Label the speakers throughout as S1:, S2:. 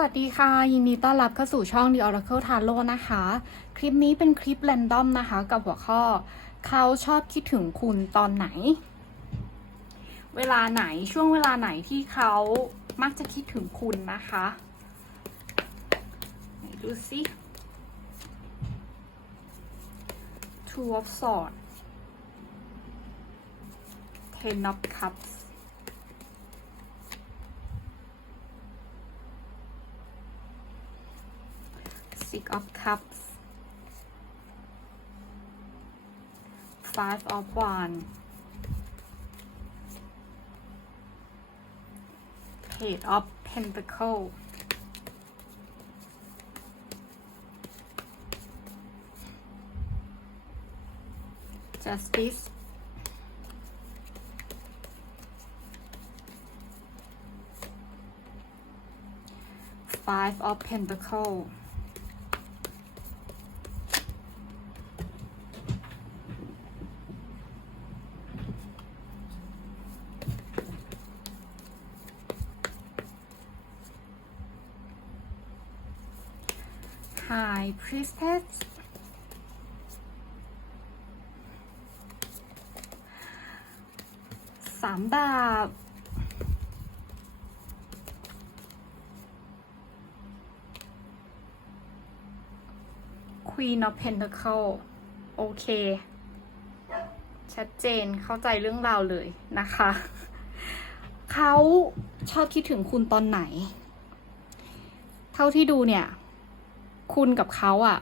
S1: วัสดีค่ะ ยินดีต้อนรับเข้าสู่ช่อง The Oracle Tarot นะคะ คลิปนี้เป็นคลิปแรนดอมนะคะ กับหัวข้อ เขาชอบคิดถึงคุณตอนไหน เวลาไหนช่วงเวลาไหนที่เขามักจะคิดถึงคุณนะคะดูสิ Two of Swords Ten of Cups Six of Cups. Five of Wands. Page of Pentacles. Justice Five of Pentacle High Priestess สามดาบ Queen of Pentacle โอเค ชัดเจนเข้าใจเรื่องราวเลยนะคะ เขาชอบคิดถึงคุณตอนไหน เท่าที่ดูเนี่ย คุณกับเขาอะ่ะ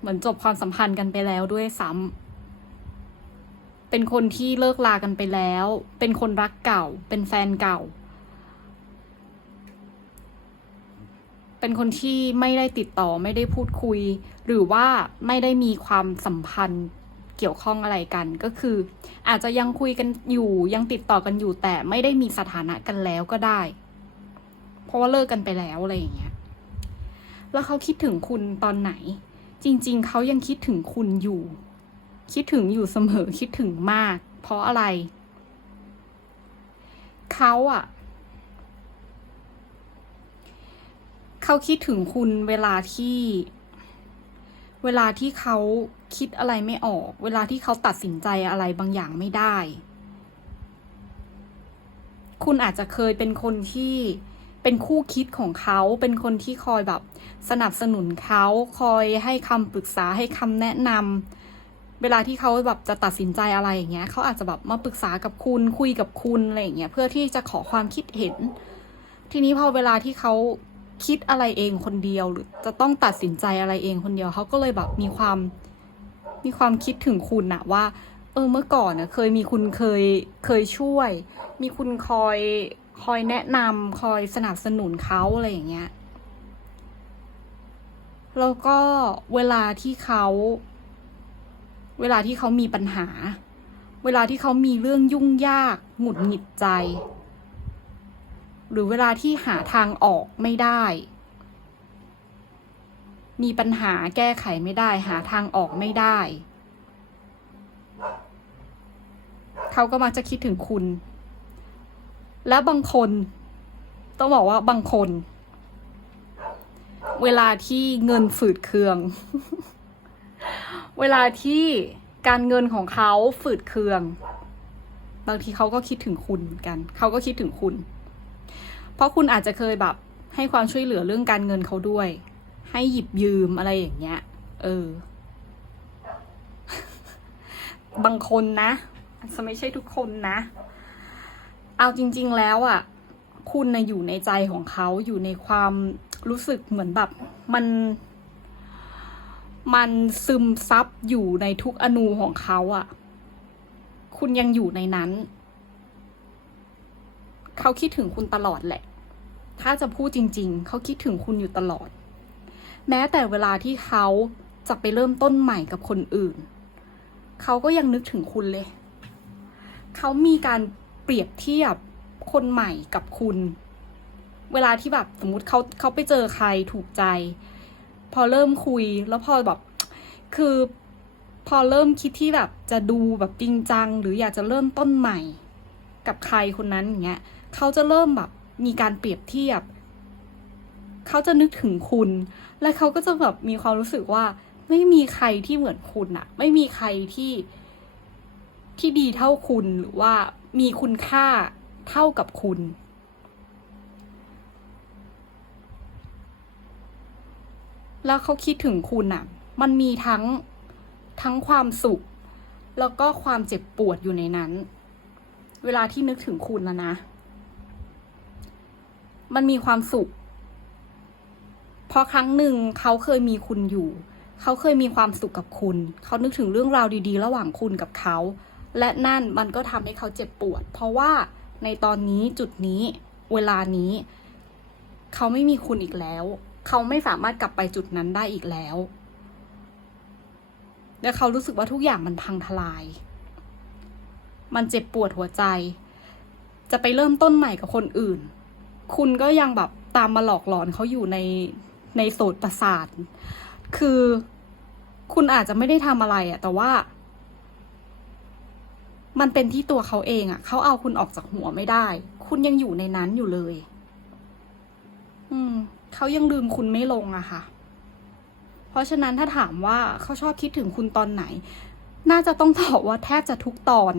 S1: เหมือนจบความสัมพันธ์กันไปแล้วด้วยซ้ำเป็นคนที่เลิกลากันไปแล้ว เป็นคนรักเก่า เป็นแฟนเก่า เป็นคนที่ไม่ได้ติดต่อไม่ได้พูดคุย หรือว่าไม่ได้มีความสัมพันธ์เกี่ยวข้องอะไรกันก็คือ อาจจะยังคุยกันอยู่ยังติดต่อกันอยู่แต่ไม่ได้มีสถานะกันแล้วก็ได้ เพราะว่าเลิกกันไปแล้วอะไรอย่างเงี้ย แล้วเขาคิดถึงคุณตอนไหน จริง ๆ เขายังคิดถึงคุณอยู่ คิดถึงอยู่เสมอคิดถึงมาก เพราะอะไร เขาอะเขาคิดถึงคุณเวลาที่ เวลาที่เขาคิดอะไรไม่ออก เวลาที่เขาตัดสินใจอะไรบางอย่างไม่ได้ คุณอาจจะเคยเป็นคนที่ เป็นคู่คิดของเขา เป็นคนที่คอยแบบสนับสนุนเขาคอยให้คำปรึกษาให้คำแนะนำเวลาที่เขาแบบจะตัดสินใจอะไรอย่างเงี้ยเขาอาจจะแบบมาปรึกษากับคุณคุยกับคุณอะไรอย่างเงี้ยเพื่อที่จะขอความคิดเห็น ทีนี้พอเวลาที่เขาคิดอะไรเองคนเดียวหรือจะต้องตัดสินใจอะไรเองคนเดียวเขาก็เลยแบบมีความมีความคิดถึงคุณอะว่า เออเมื่อก่อนนะเคยมีคุณเคยเคยช่วย มีคุณคอย คอยแนะนำคอยสนับสนุนเขาอะไรอย่างเงี้ยแล้วก็เวลาที่เขา เวลาที่เขามีปัญหา เวลาที่เขามีเรื่องยุ่งยากหงุดหงิดใจ หรือเวลาที่หาทางออกไม่ได้ มีปัญหาแก้ไขไม่ได้ หาทางออกไม่ได้ เขาก็มักจะคิดถึงคุณ และบางคน ต้องบอกว่าบางคน เวลาที่เงินฝืดเคือง เวลาที่การเงินของเขาฝืดเคือง บางทีเขาก็คิดถึงคุณเหมือนกัน เขาก็คิดถึงคุณ เพราะคุณอาจจะเคยแบบ ให้ความช่วยเหลือเรื่องการเงินเขาด้วย ให้หยิบยืมอะไรอย่างเงี้ย เออ บางคนนะจะไม่ใช่ทุกคนนะ เอาจริง ๆ แล้วอะ่ะ คุณนะอยู่ในใจของเขาอยู่ในความรู้สึกเหมือนแบบมัน มันซึมซับอยู่ในทุกอนูของเขาอะ่ะ คุณยังอยู่ในนั้น เขาคิดถึงคุณตลอดแหละ ถ้าจะพูดจริง ๆ เขาคิดถึงคุณอยู่ตลอด แม้แต่เวลาที่เขาจะไปเริ่มต้นใหม่กับคนอื่น เขาก็ยังนึกถึงคุณเลย เขามีการ เปรียบเทียบคนใหม่กับคุณ เวลาที่แบบสมมุติเขาเขาไปเจอใครถูกใจ พอเริ่มคุยแล้วพอแบบคือพอเริ่มคิดที่แบบจะดูแบบจริงจัง หรืออยากจะเริ่มต้นใหม่ กับใครคนนั้นอย่างเงี้ยเขาจะเริ่มแบบมีการเปรียบเทียบ เขาจะนึกถึงคุณ และเขาก็จะแบบมีความรู้สึกว่า ไม่มีใครที่เหมือนคุณอะไม่มีใครที่ที่ดีเท่าคุณหรือว่า มีคุณค่าเท่ากับคุณ แล้วเขาคิดถึงคุณอะมันมีทั้งทั้งความสุข แล้วก็ความเจ็บปวดอยู่ในนั้น เวลาที่นึกถึงคุณแล้วนะ มันมีความสุข เพราะครั้งหนึ่งเขาเคยมีคุณอยู่ เขาเคยมีความสุขกับคุณ เขานึกถึงเรื่องราวดี ๆ ระหว่างคุณกับเขา และนั่นมันก็ทำให้เขาเจ็บปวด เพราะว่าในตอนนี้จุดนี้เวลานี้ เขาไม่มีคุณอีกแล้ว เขาไม่สามารถกลับไปจุดนั้นได้อีกแล้ว และเขารู้สึกว่าทุกอย่างมันพังทลาย มันเจ็บปวดหัวใจ จะไปเริ่มต้นใหม่กับคนอื่น คุณก็ยังแบบตามมาหลอกหลอนเขาอยู่ในในโสดประสาท คือคุณอาจจะไม่ได้ทำอะไรอะแต่ว่า มันเป็นที่ตัวเขาเองอะเขาเอาคุณออกจากหัวไม่ได้ คุณยังอยู่ในนั้นอยู่เลย อืม เขายังลืมคุณไม่ลงอะค่ะ เพราะฉะนั้นถ้าถามว่าเขาชอบคิดถึงคุณตอนไหน น่าจะต้องตอบว่าแทบจะทุกตอน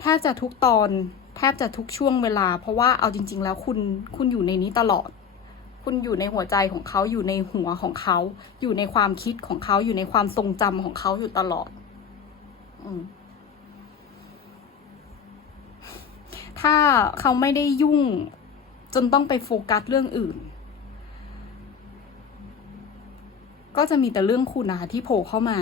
S1: แทบจะทุกตอน แทบจะทุกช่วงเวลา เพราะว่าเอาจริง ๆ แล้วคุณ คุณอยู่ในนี้ตลอด คุณอยู่ในหัวใจของเขา อยู่ในหัวของเขา อยู่ในความคิดของเขา อยู่ในความทรงจำของเขาอยู่ตลอด อืม ถ้าเขาไม่ได้ยุ่ง จนต้องไปโฟกัสเรื่องอื่น ก็จะมีแต่เรื่องคุณนะคะที่โผล่เข้ามา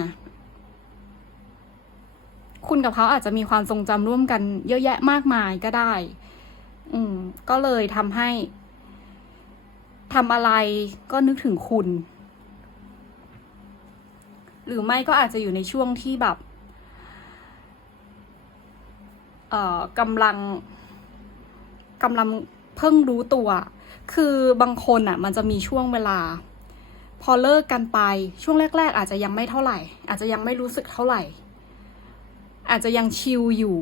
S1: คุณกับเขาอาจจะมีความทรงจำร่วมกันเยอะแยะมากมายก็ได้ อืม ก็เลยทำให้ทำอะไรก็นึกถึงคุณ หรือไม่ก็อาจจะอยู่ในช่วงที่แบบเอ่อกำลัง กำลังเพิ่งรู้ตัว คือบางคนอะ มันจะมีช่วงเวลา พอเลิกกันไปช่วงแรก ๆ อาจจะยังไม่เท่าไหร่ อาจจะยังไม่รู้สึกเท่าไหร่ อาจจะยังชิลอยู่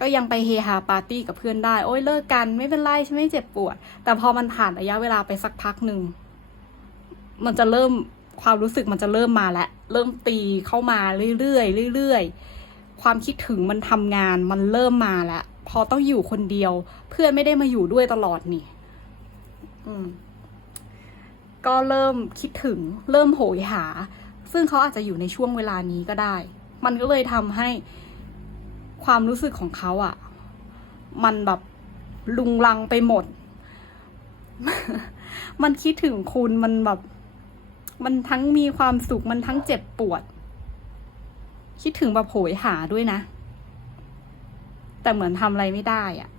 S1: ก็ยังไปเฮฮาปาร์ตี้กับเพื่อนได้ โอ้ยเลิกกันไม่เป็นไรฉันไม่เจ็บปวด แต่พอมันผ่านระยะเวลาไปสักพักหนึ่งมันจะเริ่มความรู้สึกมันจะเริ่มมาแล้วเริ่มตีเข้ามาเรื่อยๆเรื่อยๆความคิดถึงมันทำงานมันเริ่มมาแล้ว พอต้องอยู่คนเดียว เพื่อนไม่ได้มาอยู่ด้วยตลอดนี่ อืม ก็เริ่มคิดถึง เริ่มโหยหา ซึ่งเขาอาจจะอยู่ในช่วงเวลานี้ก็ได้ มันก็เลยทำให้ความรู้สึกของเขาอะ่ะ มันแบบลุงลังไปหมด มันคิดถึงคุณมันแบบ มันทั้งมีความสุขมันทั้งเจ็บปวด คิดถึงแบบโหยหาด้วยนะ แต่เหมือนทำอะไรไม่ได้อะ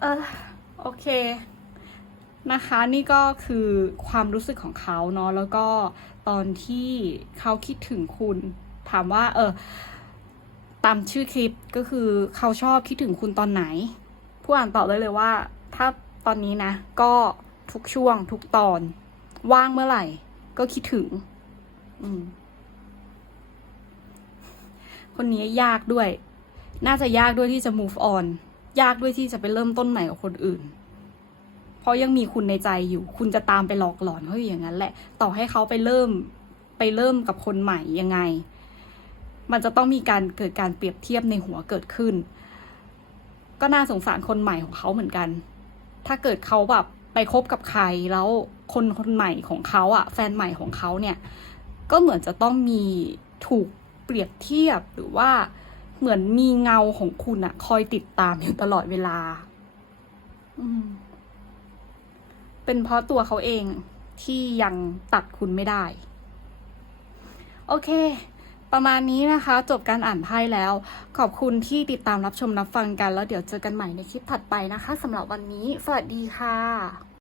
S1: เออโอเคนะคะนี่ก็คือความรู้สึกของเขาเนาะแล้วก็ตอนที่เขาคิดถึงคุณ ถามว่า เออ ตามชื่อคลิปก็คือเขาชอบคิดถึงคุณตอนไหน ผู้อ่านตอบได้เลยว่า ถ้าตอนนี้นะ ก็ทุกช่วง ทุกตอน ว่างเมื่อไหร่ ก็คิดถึง อืม คนนี้ยากด้วย น่าจะยากด้วยที่จะ move on ยากด้วยที่จะไปเริ่มต้นใหม่กับคนอื่น เพราะยังมีคุณในใจอยู่ คุณจะตามไปหลอกหลอนเขาอยู่อย่างนั้นแหละ ต่อให้เขาไปเริ่มไปเริ่มกับคนใหม่ยังไง มันจะต้องมีการเกิดการเปรียบเทียบในหัวเกิดขึ้น ก็น่าสงสารคนใหม่ของเขาเหมือนกัน ถ้าเกิดเขาแบบไปคบกับใครแล้วคนคนใหม่ของเขาอะแฟนใหม่ของเขาเนี่ย ก็เหมือนจะต้องมีถูกเปรียบเทียบหรือว่า เหมือนมีเงาของคุณอะคอยติดตามอยู่ตลอดเวลา อืม เป็นเพราะตัวเขาเองที่ยังตัดคุณไม่ได้ โอเค ประมาณนี้นะคะ จบการอ่านไพ่แล้ว ขอบคุณที่ติดตามรับชมรับฟังกัน แล้วเดี๋ยวเจอกันใหม่ในคลิปถัดไปนะคะสำหรับวันนี้ สวัสดีค่ะ